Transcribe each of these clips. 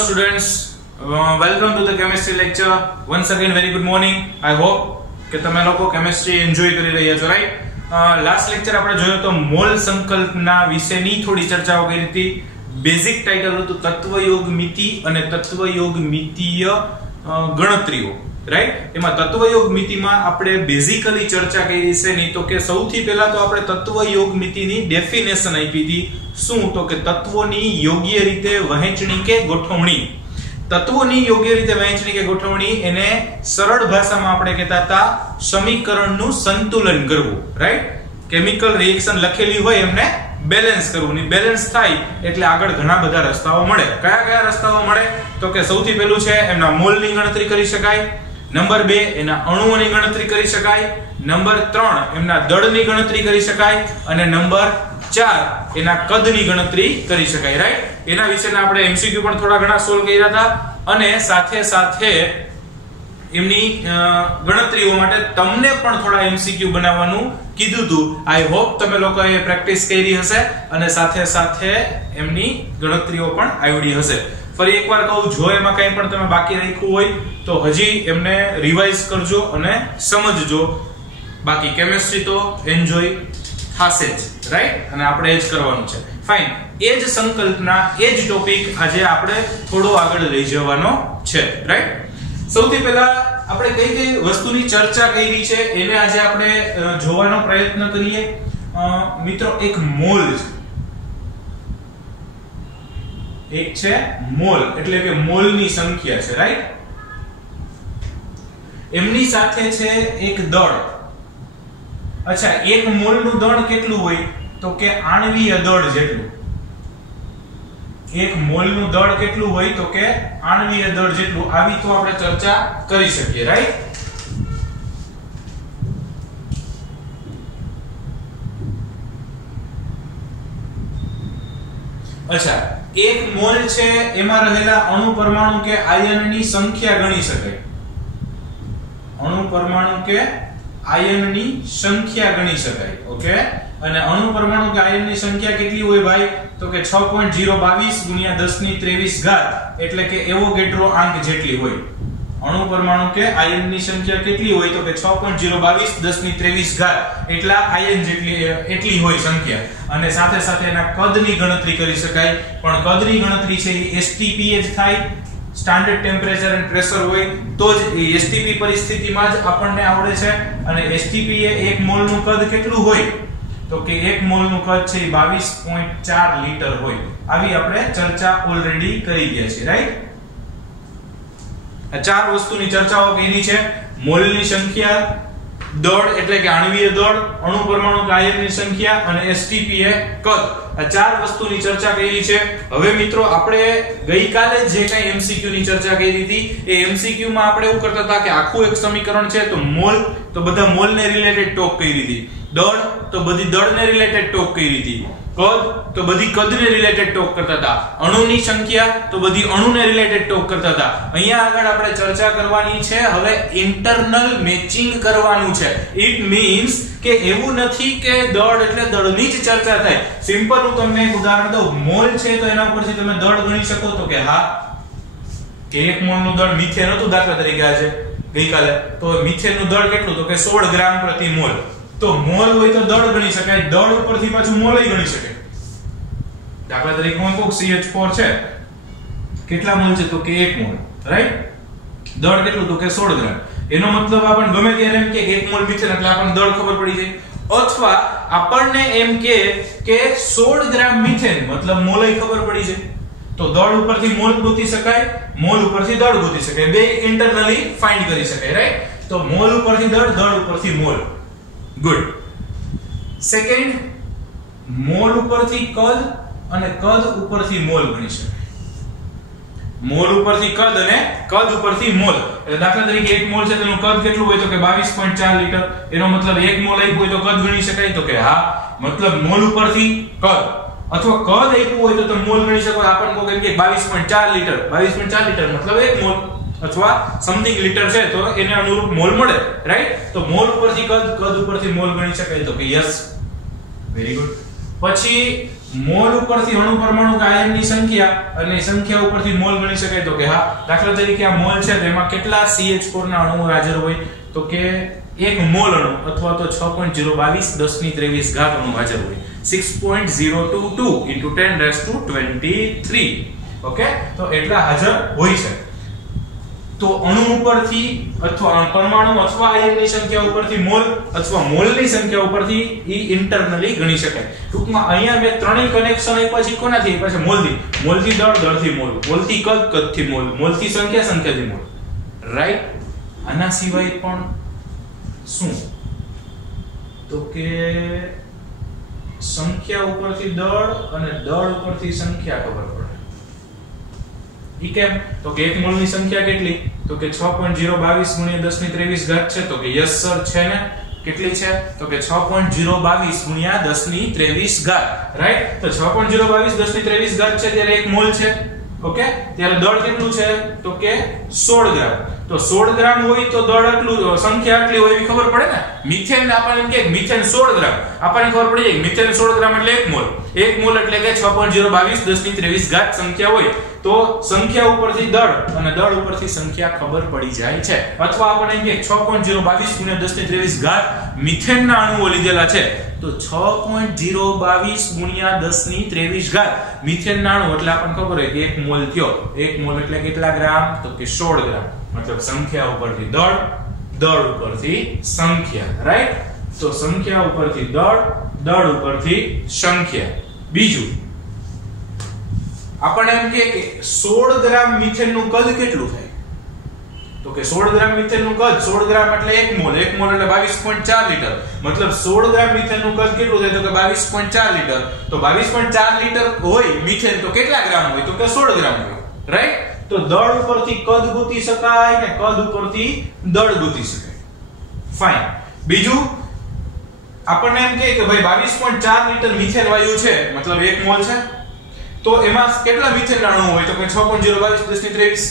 students, welcome to the chemistry lecture. Once again very good morning. I hope કે તમે લોકો chemistry enjoy કરી રહ્યા છો, right? લાસ્ટ લેક્ચર આપણે જોયો તો મોલ સંકલ્પના વિશેની થોડી ચર્ચાઓ કરી હતી. બેઝિક ટાઇટલ હતું તત્વયોગ મિતિ અને તત્વયોગ મિતીય ગણતરીઓ, રાઈટ? એમાં તત્વયોગ મિતિમાં આપણે બેઝિકલી ચર્ચા કરી છે નહીં તો કે સૌથી પહેલા તો આપણે તત્વયોગ મિતિની ડેફિનેશન આપી હતી. શું તો કે તત્વોની યોગ્ય રીતે વહેંચણી કે ગોઠવણી. તત્વોની યોગ્ય રીતે વહેંચણી કે ગોઠવણી એને સરળ ભાષામાં આપણે કહેતા હતા સમીકરણનું સંતુલન કરવું, રાઈટ? કેમિકલ રિએક્શન લખેલી હોય એમને બેલેન્સ કરવું. ની બેલેન્સ થાય એટલે આગળ ઘણા બધા રસ્તાઓ મળે. કયા કયા રસ્તાઓ મળે તો કે સૌથી પહેલું છે એમના મોલની ગણતરી કરી શકાય. નંબર 2 એના અણુઓની ગણતરી કરી શકાય. નંબર 3 એમના દળની ગણતરી કરી શકાય અને નંબર 4 એના કદની ગણતરી કરી શકાય, રાઈટ? એના વિશેના આપણે એમસીક્યુ પણ થોડા ઘણા સોલ્વ કર્યા હતા અને સાથે સાથે એમની ગણતરીઓ માટે તમને પણ થોડા એમસીક્યુ બનાવવાનું કીધું હતું. આઈ હોપ તમે લોકોએ પ્રેક્ટિસ કરી હશે અને સાથે સાથે એમની ગણતરીઓ પણ આવડી હશે. ફરી એકવાર કહું, જો એમાં કંઈ પણ તમે બાકી રાખ્યું હોય તો હજી એમને રિવાઇઝ કરજો અને સમજજો. બાકી કેમિસ્ટ્રી તો એન્જોય થશે જ, રાઈટ? અને આપણે એ જ કરવાનું છે. ફાઇન. એ જ સંકલ્પના, એ જ ટોપિક આજે આપણે થોડો આગળ લઈ જવાનો છે, રાઈટ? સૌથી પહેલા આપણે કઈ કઈ વસ્તુની ચર્ચા કરી છે એને આજે આપણે જોવાનો પ્રયત્ન કરીએ. મિત્રો, એક મોલ છે. એક છે મોલ એટલે કે મોલની સંખ્યા છે, રાઈટ? એમની સાથે છે એક દળ. અચ્છા, એક મોલનું દળ કેટલું હોય તો કે આણ્વીય દળ જેટલું. એક મોલનું દળ કેટલું હોય તો કે આણ્વીય દળ જેટલું. આવી તો આપણે ચર્ચા કરી શકીએ, રાઈટ? અચ્છા, એક મોલ છે એમાં રહેલા અણુ પરમાણુ કે આયનની સંખ્યા ગણી શકાય. અણુ પરમાણુ કે આયનની સંખ્યા ગણી શકાય, ઓકે? અને અણુ પરમાણુ કે આયનની સંખ્યા કેટલી હોય ભાઈ તો કે 6.022 × 1023 એટલે કે એવોગેડ્રો આંક જેટલી હોય. અણુ પરમાણુ કે આયનની સંખ્યા કેટલી હોય તો કે 6.022 1023 એટલા આયન એટલી હોય સંખ્યા. અને સાથે સાથે એના કદની ગણતરી કરી શકાય. પણ કદની ગણતરી છે એ એસટીપી જ થાય. સ્ટાન્ડર્ડ ટેમ્પરેચર એન્ડ પ્રેશર હોય તો જ એસટીપી પરિસ્થિતિમાં જ આપણને આવડે છે. અને એસટીપી એ 1 મોલનું કદ કેટલું હોય તો કે 1 મોલનું કદ છે 22.4 લિટર હોય. આવી આપણે ચર્ચા ઓલરેડી કરી ગયા છે, રાઈટ? આ ચાર વસ્તુની ચર્ચાઓ કરી છે. મોલની સંખ્યા, દળ એટલે કે આણ્વીય દળ, અણુ પરમાણુ કે આયનની સંખ્યા અને એસટીપી એ કદ. આ ચાર વસ્તુની ચર્ચા કરી છે. હવે મિત્રો, આપણે ગઈકાલે જે કંઈ એમસીક્યુ ની ચર્ચા કરી હતી એ એમસીક્યુ માં આપણે એવું કરતા હતા કે આખું એક સમીકરણ છે તો મોલ તો બધા મોલને રિલેટેડ ટોક કરી હતી. દળ તો બધી દળને રિલેટેડ ટોક કરી હતી. કદ તો બધી કદને રિલેટેડ ટોક કરતા હતા. અણુની સંખ્યા તો બધી અણુને રિલેટેડ ટોક કરતા હતા. અહીંયા આગળ આપણે ચર્ચા કરવાની છે હવે ઇન્ટરનલ મેચિંગ કરવાનું છે. ઇટ મીન્સ કે એવું નથી કે દળ એટલે દળની જ ચર્ચા થાય. સિમ્પલ હું તમને એક ઉદાહરણ દઉં. મોલ છે તો એના ઉપરથી તમે દળ ગણી શકો તો કે હા કે 1 મોલનું દળ મિથેન હતું દાખલા તરીકે આજે ગઈકાલે તો મિથેનનું દળ કેટલું તો કે 16 ગ્રામ પ્રતિ મોલ. તો મોલ હોય તો દળ ગણી શકાય. દળ ઉપરથી પાછું મોલય ગણી શકાય. દાખલા તરીકે હું કહું CH4 છે કેટલા મોલ છે તો કે 1 મોલ, રાઈટ? દળ કેટલું તો કે 16 ગ્રામ. એનો મતલબ આપણને ગમે ત્યારે એમ કે 1 મોલ મિથેન એટલે આપણને દળ ખબર પડી જાય. અથવા આપણને એમ કે 16 ગ્રામ મિથેન મતલબ મોલય ખબર પડી જાય. તો દળ ઉપરથી મોલ ગોતી શકાય, મોલ ઉપરથી દળ ગોતી શકાય. બે ઇન્ટરનલી ફાઇન્ડ કરી શકાય, રાઈટ? તો મોલ ઉપરથી દળ, દળ ઉપરથી મોલ. ગુડ. સેકન્ડ, મોલ ઉપરથી કદ અને કદ ઉપરથી મોલ ગણી શકાય. મોલ ઉપરથી કદ અને કદ ઉપરથી મોલ. એટલે દાખલા તરીકે 1 મોલ છે તેનું કદ કેટલું હોય તો કે 22.4 લિટર. એનો મતલબ 1 મોલ આપ્યું હોય તો કદ ગણી શકાય તો કે હા. મતલબ મોલ ઉપરથી કદ અથવા કદ આપ્યું હોય તો તમે મોલ ગણી શકો. આપણને કોઈ કે 22.4 લિટર, 22.4 લિટર મતલબ 1 મોલ અથવા સમથિંગ લિટર છે તો એને અનુરૂપ મોલ મળે, રાઈટ? તો મોલ ઉપરથી કદ, કદ ઉપરથી મોલ ગણી શકાય તો કે યસ. Very good. પછી મોલ ઉપરથી અણુ પરમાણુ કે આયનની સંખ્યા અને સંખ્યા ઉપરથી મોલ ગણી શકાય તો કે હા. દાખલા તરીકે આ મોલ છે તેમાં કેટલા CH4 ના અણુઓ હાજર હોય તો કે 1 મોલ અણુ અથવા તો 6.022 1023 ઘાત અણુ હાજર હોય. 6.022 into 1023. ઓકે, તો એટલા હાજર હોય છે. તો અણુ ઉપરથી અથવા પરમાણુ અથવા આયનની સંખ્યા ઉપરથી મોલ અથવા મોલની સંખ્યા ઉપરથી ઈ ઇન્ટરનલી ગણી શકાય. ટૂંકમાં અહીંયા મેં ત્રણેય કનેક્શન આપ્યા છે કોનાથી આપ્યા છે? મોલથી. મોલથી દળ, દળથી મોલ, મોલથી કદ, કદથી મોલ, મોલથી સંખ્યા, સંખ્યાથી મોલ. રાઈટ? આના સિવાય પણ શું તો કે સંખ્યા ઉપરથી દળ અને દળ ઉપરથી સંખ્યા ખબર પડે. ઈ કેમ? તો કે એક મોલની સંખ્યા કેટલી તો કે 6.022 ગુણ્યા 1023 ઘાત છે તો કે યસ સર છે ને. કેટલી છે તો કે 6.022 ગુણ્યા 1023 ઘાત. રાઈટ? તો 6.022 1023 ઘાત છે ત્યારે એક મોલ છે. ઓકે, ત્યારે દળ કેટલું છે તો કે 16 ગ્રામ. તો 16 ગ્રામ હોય તો દળ આટલું, સંખ્યા આટલી હોય એવી ખબર પડે ને. મિથેન આપણને કે મિથેન 16 ગ્રામ, આપણને ખબર પડી જાય મિથેન 16 ગ્રામ એટલે 1 મોલ. 1 મોલ એટલે કે 6.022 1023 ઘાત સંખ્યા હોય તો સંખ્યા ઉપરથી દળ અને દળ ઉપરથી સંખ્યા ખબર પડી જાય છે. અથવા આપણે એમ કે 6.022 ગુણ્યા 1023 ઘાત મિથેનના અણુઓ લીધેલા છે તો 6.022 ગુણ્યા 1023 ઘાત મિથેનના અણુ એટલે આપણને ખબર હોય કે 1 મોલ થયો. 1 મોલ એટલે કેટલા ગ્રામ તો કે 16 ગ્રામ. મતલબ સંખ્યા ઉપરથી દળ, દળ ઉપરથી સંખ્યા. રાઈટ? તો સંખ્યા ઉપરથી દળ, દળ ઉપરથી સંખ્યા. બીજું આપણે એમ કે 16 ગ્રામ મિથેનનું કદ કેટલું થાય તો કે 16 ગ્રામ મિથેનનું કદ, 16 ગ્રામ એટલે 1 મોલ, 1 મોલ એટલે 22.4 લિટર. મતલબ 16 ગ્રામ મિથેનનું કદ કેટલું થાય તો કે 22.4 લિટર. તો 22.4 લિટર હોય મિથેન તો કેટલા ગ્રામ હોય તો કે 16 ગ્રામ હોય. રાઈટ? તો દળ ઉપરથી કદ ગોતી શકાય ને કદ ઉપરથી દળ ગોતી શકાય. ફાઇન. બીજું આપણને એમ કે ભાઈ 22.4 લિટર મિથેન વાયુ છે મતલબ 1 મોલ છે તો એમાં કેટલા મિથેન અણુ હોય તો કે 6.022 1023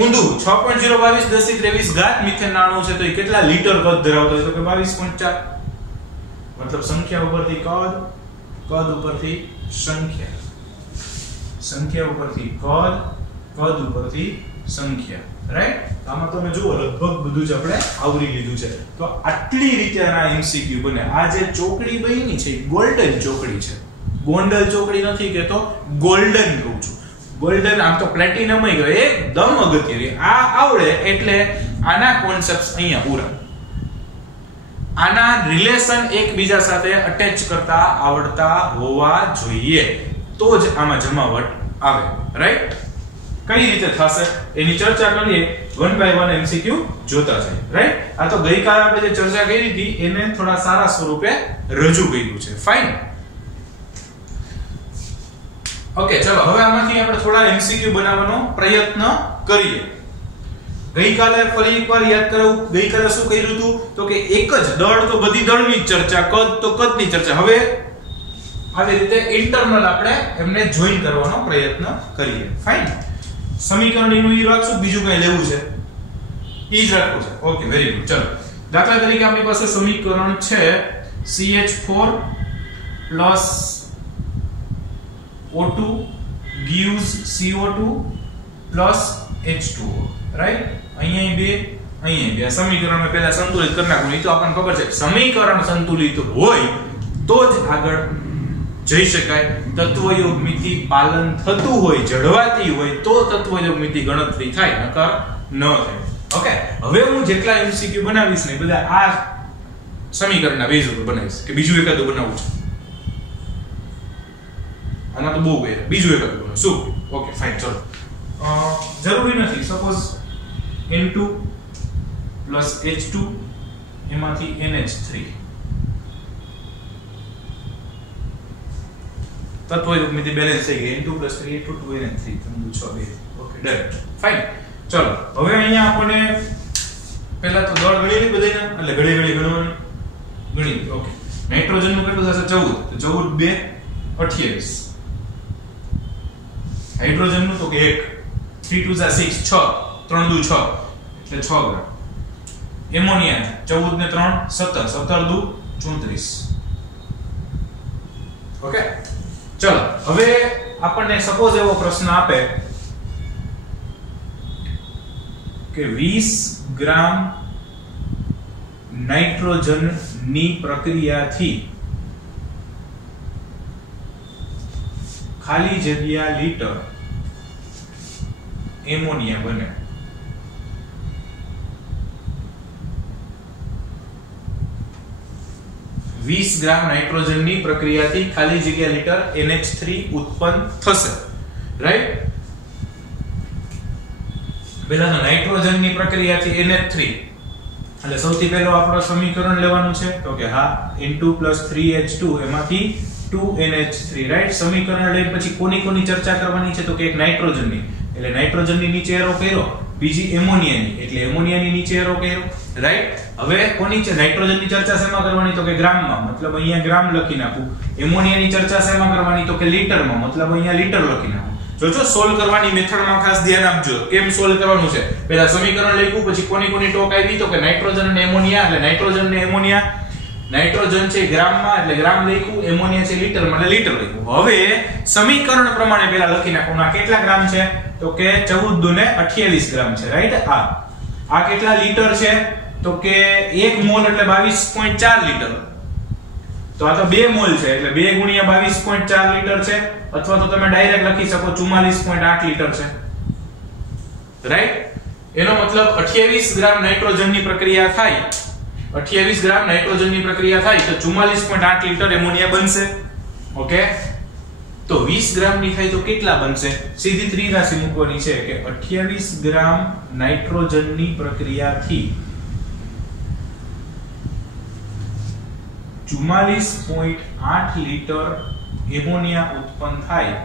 ઊંધું 6.022 1023 ઘાત મિથેન અણુ છે તો એ કેટલા લીટર કદ ધરાવતો હોય તો કે 22.4. મતલબ સંખ્યા ઉપરથી કદ, કદ ઉપરથી સંખ્યા, સંખ્યા ઉપરથી કદ, કદ ઉપરથી સંખ્યા. રાઈટ? આમાં તમે જુઓ લગભગ બધું જ આપણે આવરી લીધું છે. તો આટલી રીતે આના MCQ બને. આ જે ચોકડી બની છે ગોલ્ડન ચોકડી છે. ગોંડલ ચોકડી નથી કહેતો, ગોલ્ડન કહું છું. ગોલ્ડન આમ તો પ્લેટિનમ ય ગયો એકદમ અગત્યની. આ આવડે એટલે આના કોન્સેપ્ટ્સ અહીંયા પૂરા. આના રિલેશન એકબીજા સાથે અટેચ કરતા આવડતા હોવા જોઈએ તો જ આમાં જમાવટ આવે. રાઈટ? કઈ રીતે થશે એની ચર્ચા કરીએ. 1 by 1 MCQ જોતા જઈએ. રાઈટ? આ તો ગઈકાલે આપણે જે ચર્ચા કરી હતી એને થોડા સારા સ્વરૂપે રજૂ કર્યું છે. ફાઇન. ઓકે, ચલો હવે આમાંથી આપણે થોડા MCQ બનાવવાનો પ્રયત્ન કરીએ. ગઈકાલે ફરી એકવાર યાદ કરાવું, ગઈકાલે શું કર્યું હતું તો કે એક જ દળ તો બધી દળની ચર્ચા, કદ તો કદની ચર્ચા. હવે આવી રીતે ઇન્ટરનલ આપણે એમને જોઈન કરવાનો પ્રયત્ન કરીએ. ફાઇન. સમીકરણ એનું ઈ રાખશું, બીજું કઈ લેવું છે ઈ જ રાખવું છે. Okay, very good. ચલો દાખલા તરીકે આપણી પાસે સમીકરણ છે CH4 plus O2 gives CO2 plus H2O. Right? અહીંયા બે, અહીંયા બે. સમીકરણ મેં પહેલા સંતુલિત કરી નાખું. એ તો આપણને ખબર છે સમીકરણ સંતુલિત હોય તો જ આગળ જઈ શકાય. તત્વયોગમિતિ પાલન થતું હોય, જળવાતી હોય તો તત્વયોગમિતિ ગણતરી થાય, નકર ન થાય. ઓકે, હવે હું જેટલા MCQ બનાવીશ ને બધા આ સમીકરણના બેઝ ઉપર બનાવીશ કે બીજું એકાદું બનાવવું છે. આના તો બહુ ગયા, બીજું એકાદું બનાવું શું? Okay, fine. ચલો જરૂરી નથી. સપોઝ N2 plus H2 એમાંથી NH3 તત્વયુગ્મિતિ બેલેન્સ થઈ ગઈ. N2 plus 3 H2 2NH3 તમને 6 બે. Okay, done. ફાઇન. ચલો હવે અહીંયા આપણને પહેલા તો દળ ગણી લી બધાયના, એટલે ઘડી ઘડી ગણવાની. ગણી. ઓકે, નાઇટ્રોજન નું કેટલું થશે 14. તો 14 2 28. હાઇડ્રોજન નું તો કે 1 3 2 6 6 3 2 6 એટલે 6 ગ્રામ. એમોનિયા 14 ને 3 17 17 2 34. ઓકે, ચલો હવે આપણને સપોઝ એવો પ્રશ્ન આપે કે 20 ગ્રામ નાઇટ્રોજન ની પ્રક્રિયાથી ખાલી જગ્યા લીટર એમોનિયા બને. વીસ ગ્રામ નાઇટ્રોજનની પ્રક્રિયાથી ખાલી જગ્યા લીટર NH3 ઉત્પન્ન થશે. રાઈટ? પહેલા તો નાઇટ્રોજનની પ્રક્રિયાથી NH3 એટલે સૌથી પહેલો આપણો સમીકરણ લેવાનું છે તો કે હા N2 + 3H2 એમાંથી 2NH3. રાઈટ? સમીકરણ લઈ પછી કોની ચર્ચા કરવાની છે તો કે એક નાઇટ્રોજનની એટલે નાઇટ્રોજનની નીચે એરો કર્યો, બીજી એમોનિયાની એટલે એમોનિયાની નીચે એરો કર્યો. રાઈટ? હવે કોની છે નાઇટ્રોજનની ચર્ચા શેમાં કરવાની તો કે ગ્રામમાં, મતલબ અહીંયા ગ્રામ લખી નાખું. એમોનિયાની ચર્ચા શેમાં કરવાની તો કે લીટરમાં, મતલબ અહીંયા લીટર લખી નાખું. જો સોલ્વ કરવાની મેથડમાં ખાસ ધ્યાન આપજો કેમ સોલ્વ કરવાનું છે. પહેલા સમીકરણ લખ્યું પછી કોની ટોક આવી તો કે નાઇટ્રોજન અને એમોનિયા એટલે નાઇટ્રોજન અને એમોનિયા. નાઇટ્રોજન છે ગ્રામમાં એટલે ગ્રામ લખ્યું, એમોનિયા છે લીટરમાં એટલે લીટર લખ્યું. હવે સમીકરણ પ્રમાણે પહેલા લખી નાખું આ કેટલા ગ્રામ છે તો કે 14 દુને 28 ગ્રામ છે. રાઈટ? આ કેટલા લીટર છે તો કે 1 મોલ એટલે 22.4 લીટર. તો આ તો 2 મોલ છે એટલે 2 × 22.4 લીટર છે, અથવા તો તમે ડાયરેક્ટ લખી શકો 44.8 લીટર છે. રાઈટ? એનો મતલબ 28 ગ્રામ નાઇટ્રોજનની પ્રક્રિયા થાય, 28 ગ્રામ નાઇટ્રોજનની પ્રક્રિયા થાય તો 44.8 લીટર એમોનિયા બનશે. ઓકે, તો 20 ગ્રામની થાય તો કેટલા બનશે? સીધી ત્રિરાશિ મૂકવાની છે કે 28 ગ્રામ નાઇટ્રોજનની પ્રક્રિયાથી 44.8 લીટર એમોનિયા ઉત્પન્ન થાય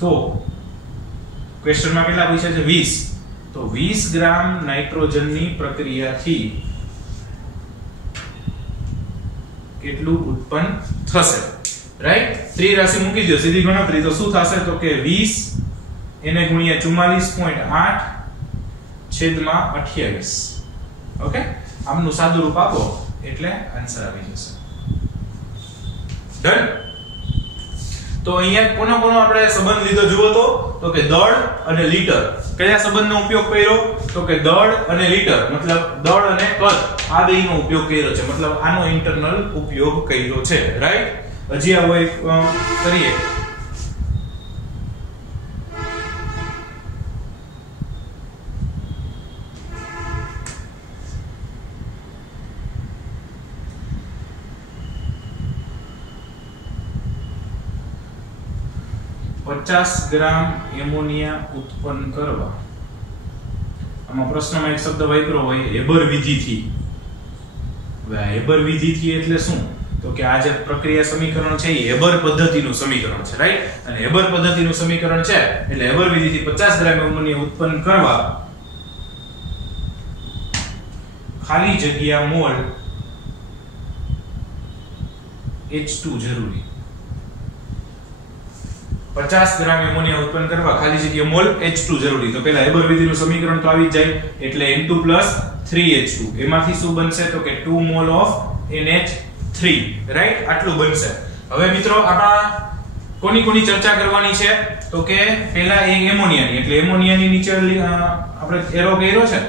તો ક્વેશ્ચનમાં કેટલા પૂછ્યા છે 20, તો 20 ગ્રામ નાઇટ્રોજનની પ્રક્રિયાથી કેટલું ઉત્પન્ન થશે. રાઈટ? ત્રિરાશિ મૂકી દો સીધી ગણતરી તો શું થશે તો કે 20 એને ગુણ્યા 44.8 છેદમાં 28. ઓકે, આમનું સાદું રૂપ આપો એટલે આન્સર આવી જશે. ડન? તો અહીંયા કોનો આપણે સંબંધ લીધો જુઓ તો કે દળ અને લીટર. કયા સંબંધનો ઉપયોગ કર્યો તો કે દળ અને લીટર, મતલબ દળ અને કદ આ બેયનો ઉપયોગ કર્યો છે, મતલબ આનો ઇન્ટરનલ ઉપયોગ કર્યો છે. રાઈટ? હજી આવો એક કરીએ. પચાસ ગ્રામ એમોનિયા ઉત્પન્ન કરવા. આમાં પ્રશ્નમાં એક શબ્દ વાપર્યો હોય હેબર વિધિથી. હવે આ હેબર વિધિથી એટલે શું તો કે આ જે પ્રક્રિયા સમીકરણ છે એ હેબર પદ્ધતિનું સમીકરણ છે. રાઈટ? અને હેબર પદ્ધતિનું સમીકરણ છે એટલે હેબર વિધિથી 50 ગ્રામ એમોનિયા ઉત્પન્ન કરવા ખાલી જગ્યા મોલ H2 જરૂરી. 50 ગ્રામ એમોનિયા ઉત્પન્ન કરવા ખાલી જગ્યા મોલ H2 જરૂરી. તો પહેલા હેબર વિધિનું સમીકરણ તો આવી જ જાય એટલે N2 + 3H2 એમાંથી શું બનશે તો કે 2 મોલ ઓફ NH3. રાઈટ? આટલું બનશે. હવે મિત્રો આપણા કોની ચર્ચા કરવાની છે તો કે પહેલા એક એમોનિયાની એટલે એમોનિયાની નીચે આપણે એરો કર્યો છે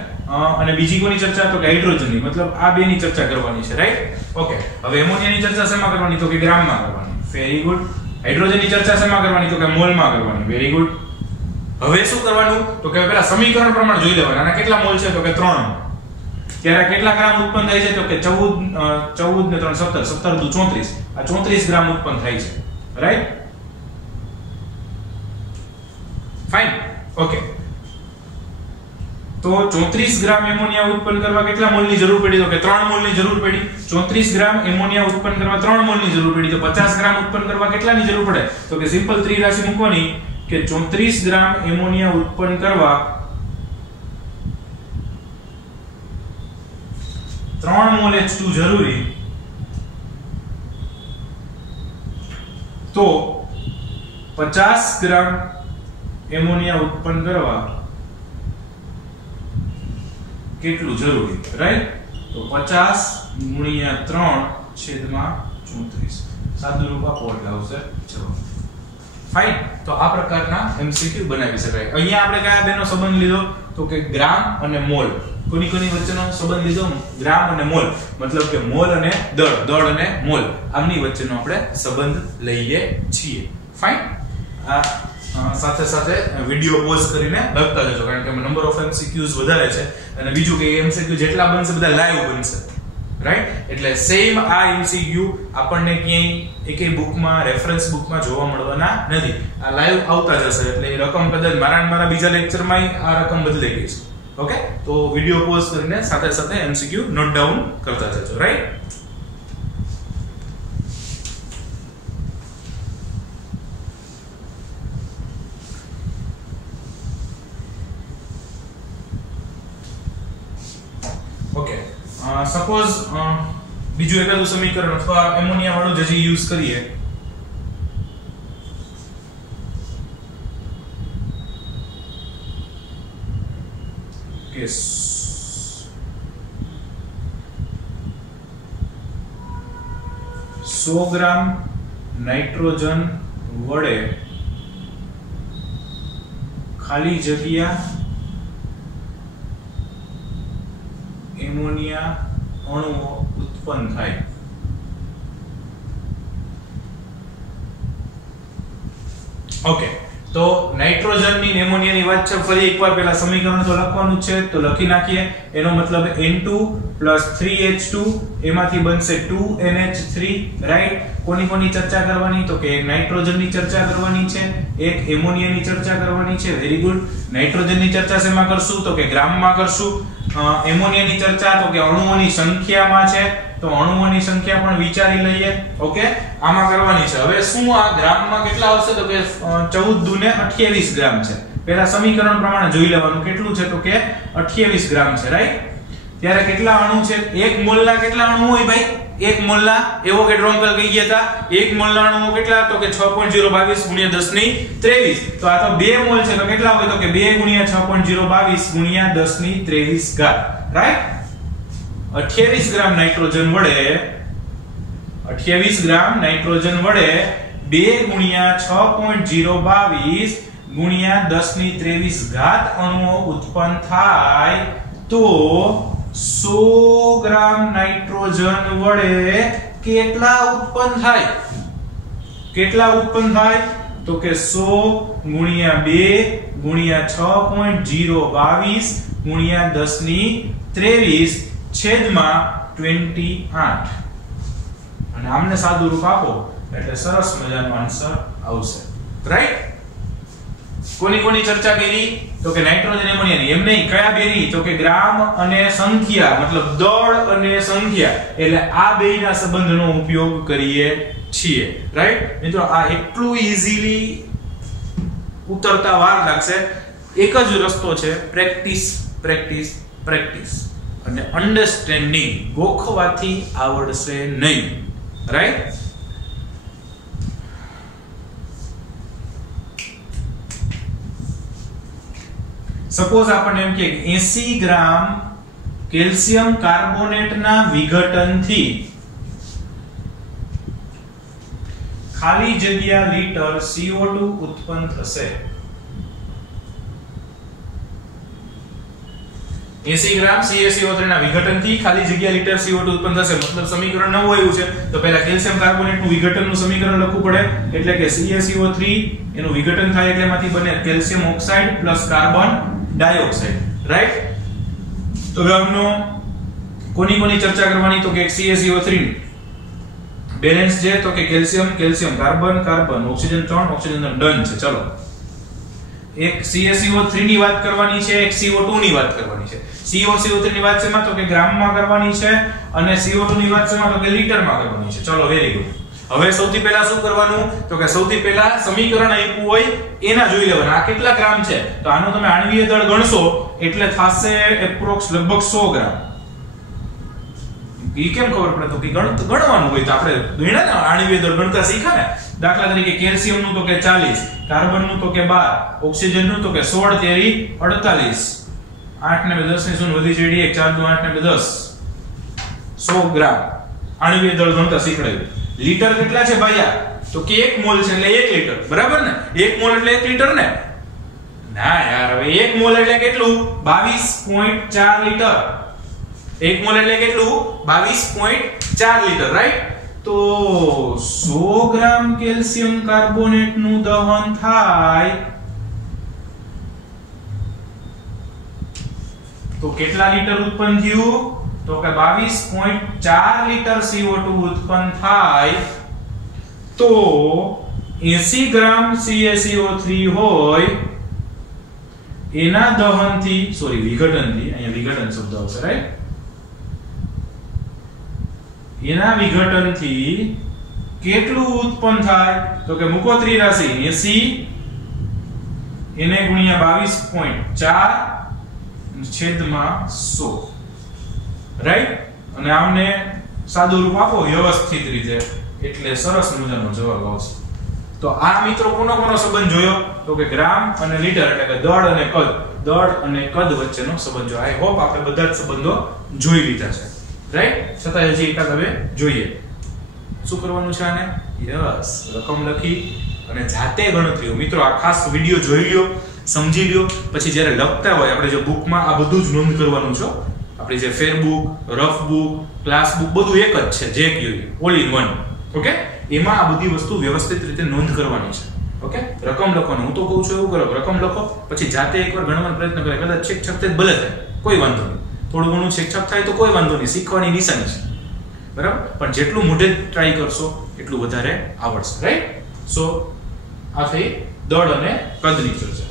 અને બીજી કોની ચર્ચા તો કે હાઇડ્રોજનની, મતલબ આ બેની ચર્ચા કરવાની છે. રાઈટ? ઓકે, હવે એમોનિયાની ચર્ચા શેમાં કરવાની તો કે ગ્રામમાં કરવાની. Very good. હાઇડ્રોજનની ચર્ચા શેમાં કરવાની તો કે મોલમાં કરવાની. Very good. હવે શું કરવાનું તો કે પહેલા સમીકરણ પ્રમાણે જોઈ લેવાના. આના કેટલા મોલ છે તો કે 3 મોલ. ત્યારે કેટલા ગ્રામ ઉત્પન્ન થાય છે તો કે 14 ને 3 17 17 દુ 34. આ 34 ગ્રામ ઉત્પન્ન થાય છે. રાઈટ? ફાઇન. ઓકે, તો 34 ગ્રામ એમોનિયા ઉત્પન્ન કરવા કેટલા મોલની જરૂર પડી તો કે 3 મોલની જરૂર પડી. 34 ગ્રામ એમોનિયા ઉત્પન્ન કરવા 3 મોલની જરૂર પડી તો 50 ગ્રામ ઉત્પન્ન કરવા કેટલાની જરૂર પડે તો કે સિમ્પલ ત્રિરાશિ મૂકવાની કે 34 ગ્રામ એમોનિયા ઉત્પન્ન કરવા 3 મોલ H2 જરૂરી. તો 50 ગ્રામ એમોનિયા ઉત્પન્ન કરવા કેટલું જરૂરી. રાઈટ? તો 50 ગુણ્યા 3/34 સાદું રૂપ આપો એટલે આવશે જવાબ. ફાઇન. તો આ પ્રકારના એમસીક્યુ બનાવી શકાય. અહીંયા આપણે કયા બેનો સંબંધ લીધો તો કે ગ્રામ અને મોલ. કોની વચ્ચેનો સંબંધ લીધો? ગ્રામ અને મોલ. મતલબ કે મોલ અને દળ અને મોલ આમની વચ્ચેનો આપણે સંબંધ લઈએ છીએ. ફાઇન. આ સાથે સાથે વિડિયો પોઝ કરીને લખતા જજો કારણ કે નંબર ઓફ એમસીક્યુઝ વધારે છે અને બીજું કે એમસીક્યુ જેટલા બનશે બધા લાઈવ બનશે. રાઈટ? એટલે સેમ આ એમસીક્યુ આપણને ક્યાંય એકે બુકમાં રેફરન્સ બુકમાં જોવા મળવાના નથી. આ લાઈવ આવતા જશે એટલે એ રકમ કદાચ મારા બીજા લેક્ચરમાં આ રકમ બદલાઈ ગઈ છે. ઓકે? તો વિડિયો પોઝ કરીને સાથે સાથે એમસીક્યુ નોટ ડાઉન કરતા જજો. રાઈટ? ઓકે. સપોઝ બીજું એકાદું સમીકરણ અથવા એમોનિયા વાળું જ યુઝ કરીએ. કે 100 ગ્રામ નાઇટ્રોજન વડે ખાલી જગ્યા એમોનિયા અણુઓ ઉત્પન્ન થાય. ઓકે. તો નાઇટ્રોજન ની એમોનિયા ની વાત છે. ફરી એકવાર પહેલા સમીકરણ તો લખવાનું છે તો લખી નાખીએ. એનો મતલબ N2 + 3H2 એમાંથી બનશે 2NH3. રાઈટ? કોની ચર્ચા કરવાની તો કે એક નાઇટ્રોજન ની ચર્ચા કરવાની છે, એક એમોનિયા ની ચર્ચા કરવાની છે. Very good. નાઇટ્રોજન ની ચર્ચા શેમાં કરશું તો કે ગ્રામમાં કરશું. એમોનિયા ની ચર્ચા તો કે અણુઓની સંખ્યામાં છે તો અણુઓની સંખ્યા પણ વિચારી લઈએ. ઓકે? આમાં કરવાની છે. હવે શું આ ગ્રામમાં કેટલા આવશે તો કે 14 દુને 28 ગ્રામ છે. પહેલા સમીકરણ પ્રમાણે જોઈ લેવાનું કેટલું છે તો કે 28 ગ્રામ છે. રાઈટ? ત્યારે કેટલા અણુ છે? 1 મોલના કેટલા અણુ હોય ભાઈ? 1 મોલના એવોગાડ્રો અંકલ કહી ગયા હતા 1 મોલના અણુઓ કેટલા તો કે 6.022 × 1023. તો આ તો 2 મોલ છે તો કેટલા હોય તો કે 2 × 6.022 × 1023 ઘાત. રાઈટ? 28 ગ્રામ નાઇટ્રોજન વડે 2 × 6.022 × 1023 ઘાત અણુઓ ઉત્પન્ન થાય તો 100 ગ્રામ નાઇટ્રોજન વડે કેટલા ઉત્પન્ન થાય? કેટલા ઉત્પન્ન થાય તો કે 100 × 2 × 6.022 × 1023 છેદમાં 28. અને આમને સાદું રૂપ આપો એટલે સરસ મજાનો આન્સર આવશે. રાઈટ? કોની ચર્ચા કરી તો કે નાઇટ્રોજન એમોનિયાની. એમ નહીં, કયા બેની તો કે ગ્રામ અને સંખ્યા મતલબ દળ અને સંખ્યા. એટલે આ બેયના સંબંધનો ઉપયોગ કરીએ છીએ. રાઈટ? મિત્રો આ એટલું ઈઝીલી ઉતરતા વાર લાગશે. એક જ રસ્તો છે, પ્રેક્ટિસ પ્રેક્ટિસ પ્રેક્ટિસ અને અન્ડરસ્ટેન્ડિંગ. ગોખવાથી આવડશે નહીં. રાઈટ? સપોઝ આપણને એમ કે 80 ગ્રામ કેલ્શિયમ કાર્બોનેટના વિઘટનથી ખાલી જગ્યા લિટર CO2 ઉત્પન્ન થશે. 80 ગ્રામ CaCO3 ના વિઘટનથી ખાલી જગ્યા લિટર CO2 ઉત્પન્ન થશે. મતલબ સમીકરણ નવું આવ્યું છે તો પહેલા કેલ્શિયમ કાર્બોનેટનું વિઘટનનું સમીકરણ લખવું પડે. એટલે કે CaCO3 એનું વિઘટન થાય એટલે એમાંથી બને calcium oxide plus carbon dioxide. Right? તો હવે આમનો કોની ચર્ચા કરવાની તો કે CaCO3 બેલેન્સ છે તો કે calcium carbon oxygen 3 oxygen done છે. ચલો એક CaCO3 ની વાત કરવાની છે, એક CO2 ની વાત કરવાની છે. CaCO3 ની વાત શેમાં તો કે ગ્રામમાં કરવાની છે અને CO2 ની વાત શેમાં તો કે લીટરમાં કરવાની છે. ચલો વેરી ગુડ. હવે સૌથી પહેલા શું કરવાનું તો કે સૌથી પહેલા સમીકરણ આપ્યું હોય એના જોઈ લેવાના. આ કેટલા ગ્રામ છે તો આનો તમે આણ્વીય દળ ગણશો એટલે થશે એપ્રોક્સ લગભગ 100 ગ્રામ. ઈ કેમ ખબર પડે તો કે ગણવાનું હોય તો આપણે ગણ્યા ને આણ્વીય દળ ગણતા શીખ્યા ને. દાખલા તરીકે કેલ્શિયમ નું તો કે 40, કાર્બન નું તો કે 12, ઓક્સિજન નું તો કે 16 તેરી 48. 8 ને 10 ની શૂન્ય વધી ચડી 1 4 2 8 ને 10 100 ગ્રામ આણ્વિય દળ ગણતા શીખડાયું. લીટર કેટલા છે ભાઈ? તો કે 1 મોલ છે એટલે 1 લીટર, બરાબર ને? 1 મોલ એટલે 1 લીટર ને? ના યાર, હવે 1 મોલ એટલે કેટલું? 22.4 લીટર. 1 મોલ એટલે કેટલું? 22.4 લીટર, રાઈટ? તો 100 ગ્રામ કેલ્શિયમ કાર્બોનેટ નું દહન થાય તો કેટલા લીટર ઉત્પન્ન થયું? તો કે 22.4 લીટર CO2 ઉત્પન્ન થાય. તો 80 ગ્રામ CaCO3 હોય એના દહનથી, સોરી વિઘટનથી, અહીંયા વિઘટન શબ્દ આવશે, રાઈટ? એના વિઘટનથી કેટલું ઉત્પન્ન થાય? તો કે મૂકો ત્રિરાશિ 80 એને ગુણ્યા 22.4 છેદમાં 100, રાઈટ? અને આમને સાદું રૂપ આપો વ્યવસ્થિત રીતે એટલે સરસ મજાનો જવાબ આવશે. તો આ મિત્રો કોનો સંબંધ જોયો? તો કે ગ્રામ અને લીટર એટલે કે દળ અને કદ, દળ અને કદ વચ્ચેનો સંબંધ જોયો. આઈ હોપ આપણે બધા જ સંબંધો જોઈ લીધા છે, રાઈટ? છતાં હજી એકાદ હવે જોઈએ. શું કરવાનું છે આને? યસ, રકમ લખી અને જાતે ગણતરીઓ. મિત્રો આ ખાસ વિડિયો જોઈ લ્યો, સમજી લ્યો, પછી જ્યારે લખતા હોય આપણે જે બુકમાં આ બધું જ નોંધ કરવાનું છે. આપણી જે fair book, rough book, class book બધું એક જ છે, જે કયો ઓલ ઇન વન. ઓકે? એમાં આ બધી વસ્તુ વ્યવસ્થિત રીતે નોંધ કરવાની છે. ઓકે? રકમ લખવાનું. હું તો કહું છું એવું કરો, રકમ લખો, પછી જાતે એકવાર ગણવાનો પ્રયત્ન કરો. કદાચ છેક-છક જ ભલે થાય, કોઈ વાંધો નહીં. થોડું ઘણું છેક-છક થાય તો કોઈ વાંધો નહીં, શીખવાની નિશાની છે, બરાબર? પણ જેટલું મોઢે ટ્રાય કરશો એટલું વધારે આવડશે, રાઈટ? સો આ થઈ દળ અને કદની ચર્ચા.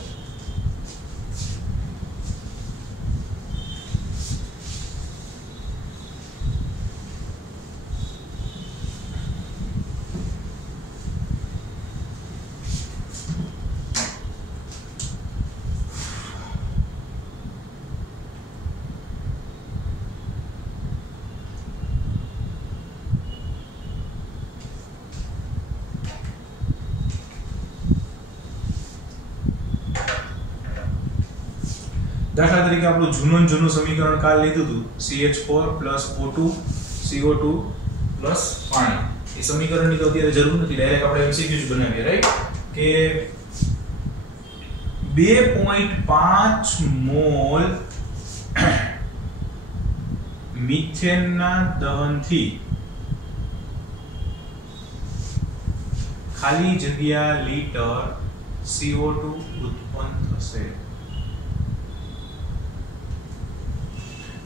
દાખલા તરીકે આપણું જૂનું સમીકરણ કાલ લીધું હતું CH4 O2 CO2 પાણી. એ સમીકરણની તો અત્યારે જરૂર નથી, ડાયરેક્ટ આપણે MCQ જ બનાવીએ, રાઈટ? કે 2.5 મોલ મિથેનના દહનથી ખાલી જગ્યા લીટર CO2 ઉત્પન્ન થશે.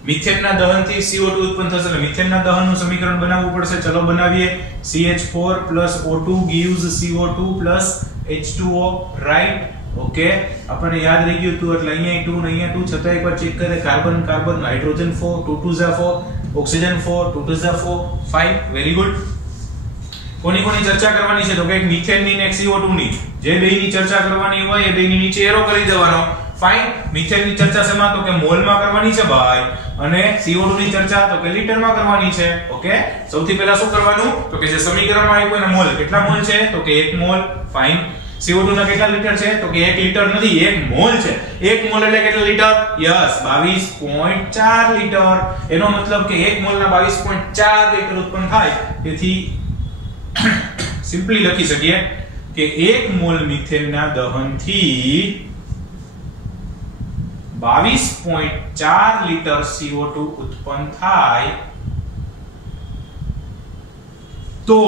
મિથેનના દહનથી CO2 ઉત્પન્ન થશે એટલે મિથેનના દહનનું સમીકરણ બનાવવું પડશે. ચલો બનાવીએ. CH4 O2 gives CO2 H2O, right? Okay, આપણને યાદ રહી ગયું હતું એટલે અહીંયા 2 ને અહીંયા 2, છતાં એકવાર ચેક કરે. Carbon carbon, hydrogen 4, 2 2 4, oxygen 4, 2 2 4, 5. Very good. કોની ચર્ચા કરવાની છે? તો કે એક મિથેનની ને એક CO2 ની. જે બેયની ચર્ચા કરવાની હોય એ બેયની નીચે એરો કરી દેવાનો. ફાઇન. મિથેનની ચર્ચા શેમાં? તો કે મોલમાં કરવાની છે ભાઈ, અને CO2 ની ચર્ચા તો કે લીટરમાં કરવાની છે. ઓકે, સૌથી પહેલા શું કરવાનું? તો કે જે સમીકરણમાં આપ્યું એને મોલ. કેટલા મોલ છે? તો કે 1 મોલ. ફાઇન. CO2 ના કેટલા લીટર છે? તો કે 1 લીટર નથી, 1 મોલ છે. 1 મોલ એટલે કેટલા લીટર? Yes, 22.4 litre. એનો મતલબ કે 1 મોલના 22.4 લીટર ઉત્પન્ન થાય. તેથી સિમ્પલી લખી શકીએ કે 1 મોલ મિથેનના દહનથી 22.4 લીટર CO2 ઉત્પન્ન થાય. તો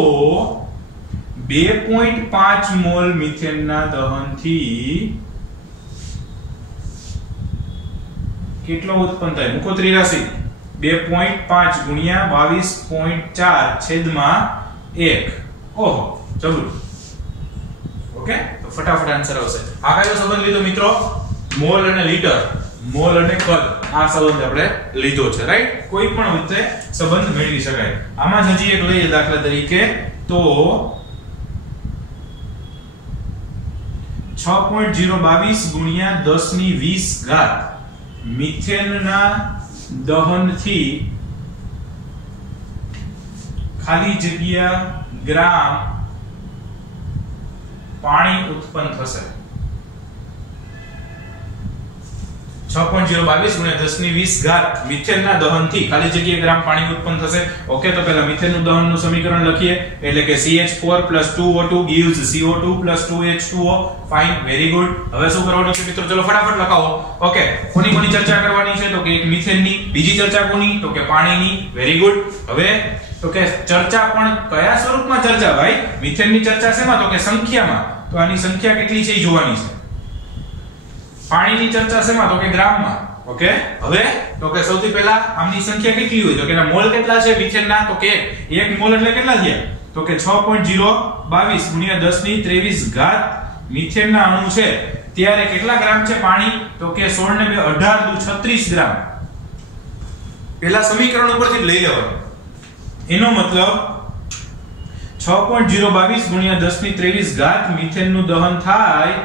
2.5 મોલ મિથેનના દહનથી કેટલો ઉત્પન્ન થાય? મૂકો ત્રિરાશિ 2.5 ગુણ્યા 22.4 છેદમાં 1. ઓહો, જબરું. ઓકે, તો ફટાફટ આન્સર આવશે. આ કયો સંબંધ લીધો મિત્રો? મોલ અને લીટર, મોલ અને કદ. આ સંબંધ આપણે લીધો છે, રાઈટ? કોઈ પણ વચ્ચે સંબંધ મેળવી શકાય. આમાં જ હજી એક લઈએ દાખલા તરીકે તો 6.022 ગુણ્યા 10 ની 20 ઘાત મિથેનના દહનથી ખાલી જગ્યા ગ્રામ પાણી ઉત્પન્ન થશે. 6.022 ગુણ્યા 10 ની 20 ઘાત મિથેનના દહનથી ખાલી જગ્યાએ ગ્રામ પાણી ઉત્પન્ન થશે. ઓકે, તો પહેલા મિથેનનું દહનનું સમીકરણ લખીએ, એટલે કે CH4 + 2O2 gives CO2 + 2H2O. Fine, very good. હવે શું કરવાનું છે મિત્રો? ચલો ફટાફટ લખાવો. ઓકે, કોની કોની ચર્ચા કરવાની છે? તો કે એક મિથેનની, બીજી ચર્ચા કોની? તો કે પાણીની. Very good. હવે તો કે ચર્ચા પણ કયા સ્વરૂપમાં ચર્ચા ભાઈ? મિથેનની ચર્ચા શેમાં? તો કે સંખ્યામાં. તો આની સંખ્યા કેટલી છે એ જોવાની છે. પાણીની ચર્ચા શેમાં? તો કે ગ્રામમાં. ઓકે, હવે તો કે સૌથી પહેલા આમની સંખ્યા કેટલી હોય? તો કે એના મોલ કેટલા છે મિથેનના? તો કે 1 મોલ એટલે કેટલા થયા? તો કે 6.022 ગુણ્યા 10 ની 23 ઘાત મિથેનના અણુ છે, ત્યારે કેટલા ગ્રામ છે પાણી? તો કે 16 ને 2 18 દુ 36 ગ્રામ. પહેલા સમીકરણ ઉપરથી લઈ લેવાનું. એનો મતલબ 6.022 ગુણ્યા 10 ની 23 ઘાત મિથેનનું દહન થાય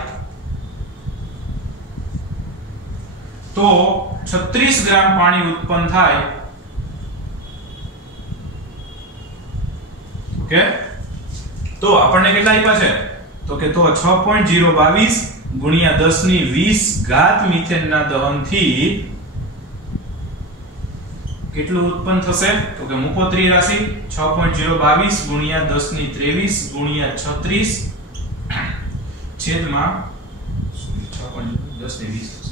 તો 36 ગ્રામ પાણી ઉત્પન્ન થાય. ઓકે, તો આપણને કેટલા આપ્યા છે? તો કે 6.022 ગુણ્યા 10 ની 20 ઘાત મિથેનના દહનથી કેટલું ઉત્પન્ન થશે? તો કે મૂકો ત્રિરાશિ. 6.022 ગુણ્યા 10 ની 23 ગુણ્યા 36 છેદમાં 6.10 ની 20.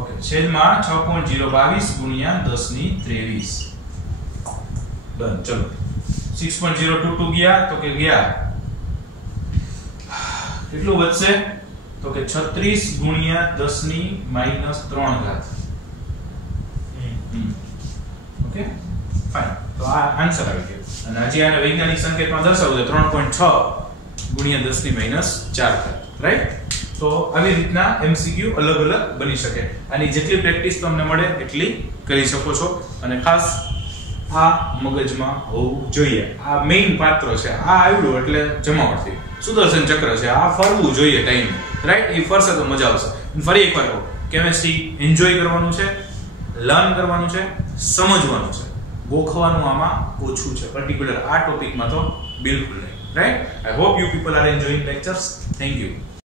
ઓકે, છેદમાં 6.022 ગુણ્યા 10 ની 23. ડન. ચલો 6.022 ગયા તો કે ગયા કેટલું વધશે? તો કે 36 ગુણ્યા 10 ની -3 ઘાત. Okay, fine. તો આ આન્સર આવી ગયો. અને હજી આને વૈજ્ઞાનિક સંકેતમાં દર્શાવવું છે 3.6 ગુણ્યા 10 ની -4 ઘાત. રાઈટ? તો આવી રીતના MCQ અલગ અલગ બની શકે. આની જેટલી પ્રેક્ટિસ તમને મળે એટલી કરી શકો છો. અને ખાસ આ મગજમાં હોવું જોઈએ. આ મેઇન પાત્ર છે. આ આવડું એટલે જમાવટથી સુદર્શન ચક્ર છે. આ ફરવું જોઈએ ટાઈમ. રાઈટ? એ ફરશે તો મજા આવશે. ફરી એકવાર કહું, કેમિસ્ટ્રી એન્જોય કરવાનું છે, લર્ન કરવાનું છે, સમજવાનું છે. ગોખવાનું આમાં ઓછું છે, પર્ટિક્યુલર આ ટોપિકમાં તો બિલકુલ નહીં. Right? I hope you people are enjoying lectures. Thank you.